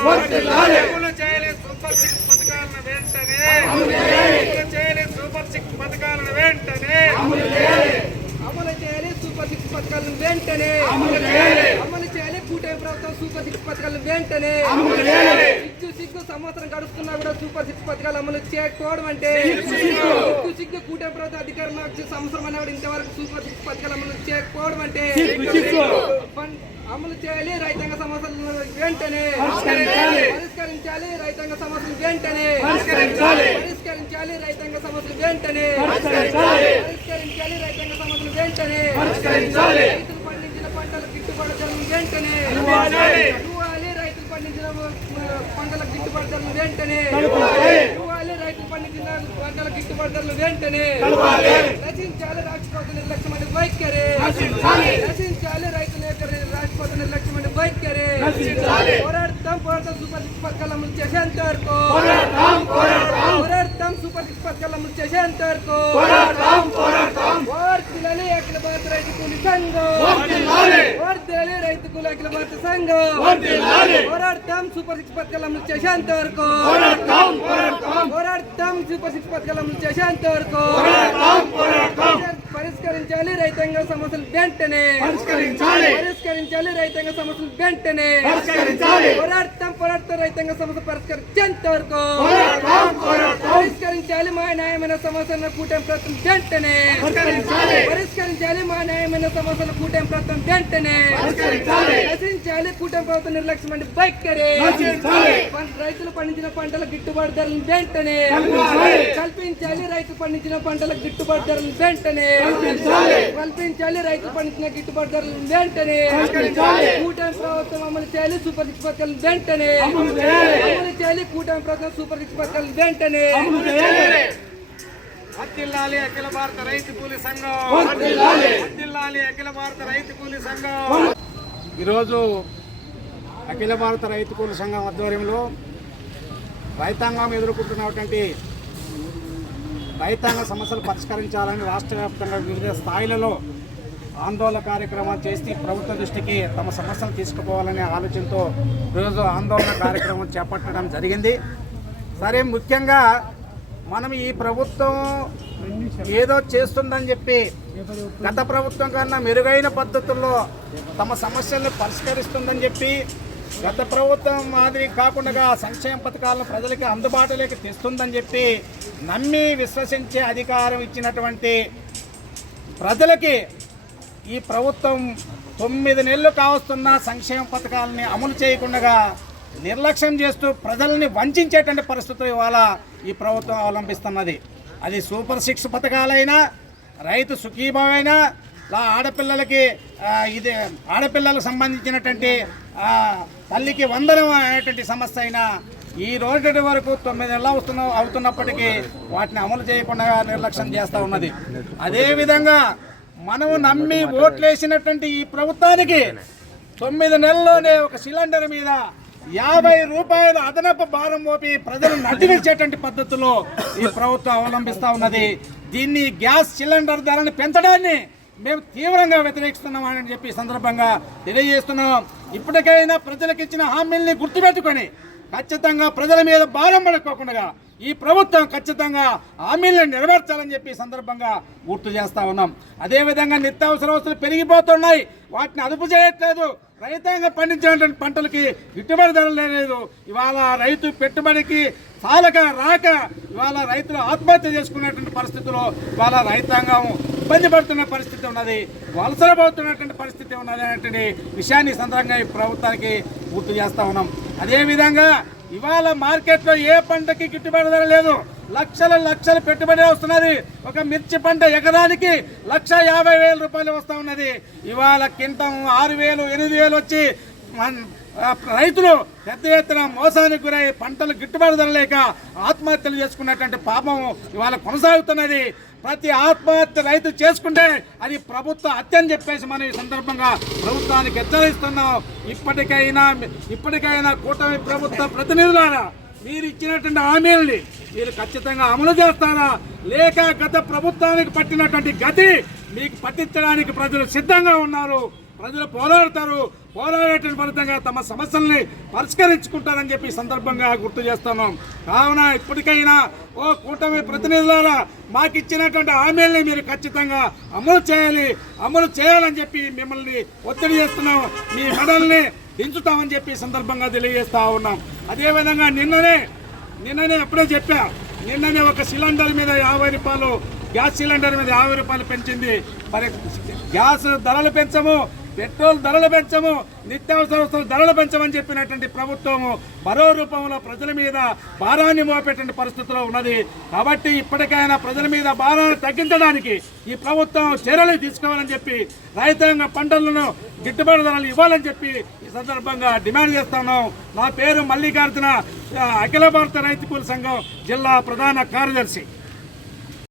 అమలు చేయాలి super six పథకాలను వెంటనే అమలు చేయాలి సూపర్ సిక్స్ పథకాలను వెంటనే అమలు చేయాలి సూపర్ సిక్స్ పథకాలను వెంటనే అమలు చేయాలి కూటమి ప్రభుత్వం సూపర్ సిక్స్ పథకాలను వెంటనే సిగ్గు సిగ్గు సంవత్సరం గడుస్తున్నా కూడా సూపర్ సిక్స్ పథకాలు అమలు చేయకపోవడం అంటే సిగ్గు సిగ్గు. కూటమి ప్రభుత్వం అధికారంలో వచ్చి సంవత్సరం అనేవాడు ఇంతవరకు సూపర్ సిక్స్ పథకాలు అమలు చేయకపోవడం అంటే అమలు చేయాలి రైతాంగ సమస్యలను వెంటనే పరిష్కరించాలి. రైతాంగ సమస్యలు వెంటనే పరిష్కరించాలి. రైతాంగ సమస్యలు వెంటనే పరిష్కరించాలి. రైతాంగ సమస్యలు వెంటనే రైతులు పండించిన పంటల గిట్టుబాటు ధరలు వెంటనే ఇవ్వాలి. రైతులు పండించిన పంటల గిట్టుబాటు ధరలు వెంటనే ఇవ్వాలి. రైతులు పండించిన పంటల గిట్టుబాటు ధరలు వెంటనే రచించాలి. రాష్ట్రపతి నిర్లక్ష్యమైన వైఖరి. రచించాలి. రైతుల రాష్ట్రపతి నిర్లక్ష్యమైన వైఖరి పోరాడతాం పోరాడతాం సూపర్ సిక్స్ పథకాలు అమలు చేసేంత వరకు పోరాడతాం సూపర్ సిక్స్ పథకాలు అమలు చేసేంత వరకు వార్తలని అఖిల భారత రైతు కూలి సంఘం. వార్తలని రైతు కూలి అఖిల భారత సంఘం. పోరాడతాం సూపర్ సిక్స్ పథకాలు అమలు చేసేంత వరకు పోరాడతాం సూపర్ సిక్స్ పథకాలు అమలు చేసేంత వరకు పరిష్కరించాలి రైతాంగ సమస్యలు వెంటనే. పరిష్కరించాలి. రైతాంగ సమస్యలు వెంటనే. పోరాడతాం పోరాడతాం రైతాంగ సమస్య పరిష్కరించేంత వరకు. పరిష్కరించాలి మా న్యాయమైన సమస్యలను కూటమి ప్రభుత్వం వెంటనే. పరిష్కరించాలి. మా న్యాయమైన సమస్యల కూటమి ప్రభుత్వం వెంటనే. రచించాలి కూటమి ప్రభుత్వం నిర్లక్ష్యం అంటే వైఖరి రైతులు పండించిన పంటల గిట్టుబాటు ధరలను వెంటనే. కల్పించాలి. రైతులు పండించిన పంటల గిట్టుబాటు ధరలను వెంటనే. కల్పించాలి. రైతులు పండించిన గిట్టుబాటు ధరలను వెంటనే కూటమి ప్రభుత్వం అమలు చేయాలి సూపర్ పథకాలను వెంటనే అమలు చేయాలి. కూటమి ప్రభుత్వం సూపర్ పథకాలను వెంటనే వర్ధిల్లాలి అఖిల భారత రైతు కూలి సంఘం. వర్ధిల్లాలి అఖిల భారత రైతు కూలి సంఘం. ఈరోజు అఖిల భారత రైతు కూలి సంఘం ఆధ్వర్యంలో రైతాంగం ఎదుర్కొంటున్నటువంటి రైతాంగ సమస్యలు పరిష్కరించాలని రాష్ట్ర వ్యాప్తంగా వివిధ స్థాయిలలో ఆందోళన కార్యక్రమాలు చేసి ప్రభుత్వ దృష్టికి తమ సమస్యలు తీసుకుపోవాలనే ఆలోచనతో ఈరోజు ఆందోళన కార్యక్రమం చేపట్టడం జరిగింది. సరే ముఖ్యంగా మనం ఈ ప్రభుత్వం ఏదో చేస్తుందని చెప్పి గత ప్రభుత్వం కన్నా మెరుగైన పద్ధతుల్లో తమ సమస్యలను పరిష్కరిస్తుందని చెప్పి గత ప్రభుత్వం మాదిరి కాకుండా సంక్షేమ పథకాలను ప్రజలకి అందుబాటులోకి తెస్తుందని చెప్పి నమ్మి విశ్వసించే అధికారం ఇచ్చినటువంటి ప్రజలకి ఈ ప్రభుత్వం తొమ్మిది నెలలు కావస్తున్న సంక్షేమ పథకాలని అమలు చేయకుండా నిర్లక్ష్యం చేస్తూ ప్రజల్ని వంచేటువంటి పరిస్థితులు ఇవాళ ఈ ప్రభుత్వం అవలంబిస్తున్నది. అది సూపర్ సిక్స్ పథకాలైనా రైతు సుఖీభావైనా ఆడపిల్లలకి ఇది ఆడపిల్లలకు సంబంధించినటువంటి తల్లికి వందనం అనేటువంటి సమస్య అయినా ఈ రోజు వరకు తొమ్మిది నెలలు అవుతున్న అవుతున్నప్పటికీ వాటిని అమలు చేయకుండా నిర్లక్ష్యం చేస్తూ ఉన్నది. అదేవిధంగా మనము నమ్మి ఓట్లేసినటువంటి ఈ ప్రభుత్వానికి తొమ్మిది నెలల్లోనే ఒక సిలిండర్ మీద యాభై రూపాయల అదనపు భారం మోపి ప్రజలు నడిపించేటువంటి పద్ధతిలో ఈ ప్రభుత్వం అవలంబిస్తూ ఉన్నది. దీన్ని గ్యాస్ సిలిండర్ ధరని పెంచడాన్ని మేము తీవ్రంగా వ్యతిరేకిస్తున్నామని చెప్పి సందర్భంగా తెలియజేస్తున్నాం. ఇప్పటికైనా ప్రజలకు ఇచ్చిన హామీల్ని గుర్తుపెట్టుకొని ఖచ్చితంగా ప్రజల మీద భారం పడుకోకుండా ఈ ప్రభుత్వం ఖచ్చితంగా హామీలను నెరవేర్చాలని చెప్పి సందర్భంగా గుర్తు చేస్తా ఉన్నాం. అదేవిధంగా నిత్యావసర వస్తువులు పెరిగిపోతున్నాయి. వాటిని అదుపు చేయట్లేదు. రైతాంగం పండించినటువంటి పంటలకి గిట్టుబడి ధర లేదు. ఇవాళ రైతు పెట్టుబడికి సాలక రాక ఇవాళ రైతులు ఆత్మహత్య చేసుకునేటువంటి పరిస్థితిలో ఇవాళ రైతాంగం ఇబ్బంది పడుతున్న పరిస్థితి ఉన్నది వలసలబోతున్నటువంటి పరిస్థితి ఉన్నది అనేటువంటి విషయాన్ని సందర్భంగా ఈ ప్రభుత్వానికి గుర్తు చేస్తా ఉన్నాం. అదేవిధంగా ఇవాళ మార్కెట్లో ఏ పంటకి గిట్టుబాటు ధర లేదు. లక్షల లక్షల పెట్టుబడి వస్తున్నది. ఒక మిర్చి పంట ఎకరానికి లక్ష యాభై వేల రూపాయలు వస్తూ ఉన్నది. ఇవాళ కింటం ఆరు వేలు ఎనిమిది వేలు వచ్చి రైతులు పెద్ద ఎత్తున మోసానికి గురై పంటలు గిట్టుబాటు ధరలేక ఆత్మహత్యలు చేసుకున్నటువంటి పాపం ఇవాళ కొనసాగుతున్నది. ప్రతి ఆత్మహత్య రైతు చేసుకుంటే అది ప్రభుత్వ హత్య అని చెప్పేసి మనం ఈ సందర్భంగా ప్రభుత్వానికి హెచ్చరిస్తున్నాం. ఇప్పటికైనా ఇప్పటికైనా కూటమి ప్రభుత్వ ప్రతినిధులారా మీరు ఇచ్చినటువంటి హామీల్ని మీరు ఖచ్చితంగా అమలు చేస్తారా? లేక గత ప్రభుత్వానికి పట్టినటువంటి గతి మీకు పట్టించడానికి ప్రజలు సిద్ధంగా ఉన్నారు ప్రజలు పోరాడతారు పోరాడేటువంటి ఫలితంగా తమ సమస్యల్ని పరిష్కరించుకుంటారని చెప్పి సందర్భంగా గుర్తు చేస్తున్నాం. కావున ఇప్పటికైనా ఓ కూటమి ప్రతినిధులారా మాకు ఇచ్చినటువంటి హామీల్ని మీరు ఖచ్చితంగా అమలు చేయాలి అమలు చేయాలని చెప్పి మిమ్మల్ని ఒత్తిడి చేస్తున్నాం. మీ మెడల్ని దించుతామని చెప్పి సందర్భంగా తెలియజేస్తా ఉన్నాం. అదేవిధంగా నిన్ననే నిన్ననే ఎప్పుడో చెప్పా నిన్ననే ఒక సిలిండర్ మీద యాభై రూపాయలు గ్యాస్ సిలిండర్ మీద యాభై రూపాయలు పెంచింది. మరి గ్యాస్ ధరలు పెంచము పెట్రోల్ ధరలు పెంచము నిత్యావసర వస్తువుల ధరలు పెంచమని చెప్పినటువంటి ప్రభుత్వము మరో రూపంలో ప్రజల మీద భారాన్ని మోపేటువంటి పరిస్థితిలో ఉన్నది. కాబట్టి ఇప్పటికైనా ప్రజల మీద భారాన్ని తగ్గించడానికి ఈ ప్రభుత్వం చర్యలు తీసుకోవాలని చెప్పి రైతాంగ పంటలను గిట్టుబాటు ధరలు ఇవ్వాలని చెప్పి ఈ సందర్భంగా డిమాండ్ చేస్తాను నా పేరు మల్లికార్జున అఖిల భారత రైతు కూలి సంఘం జిల్లా ప్రధాన కార్యదర్శి.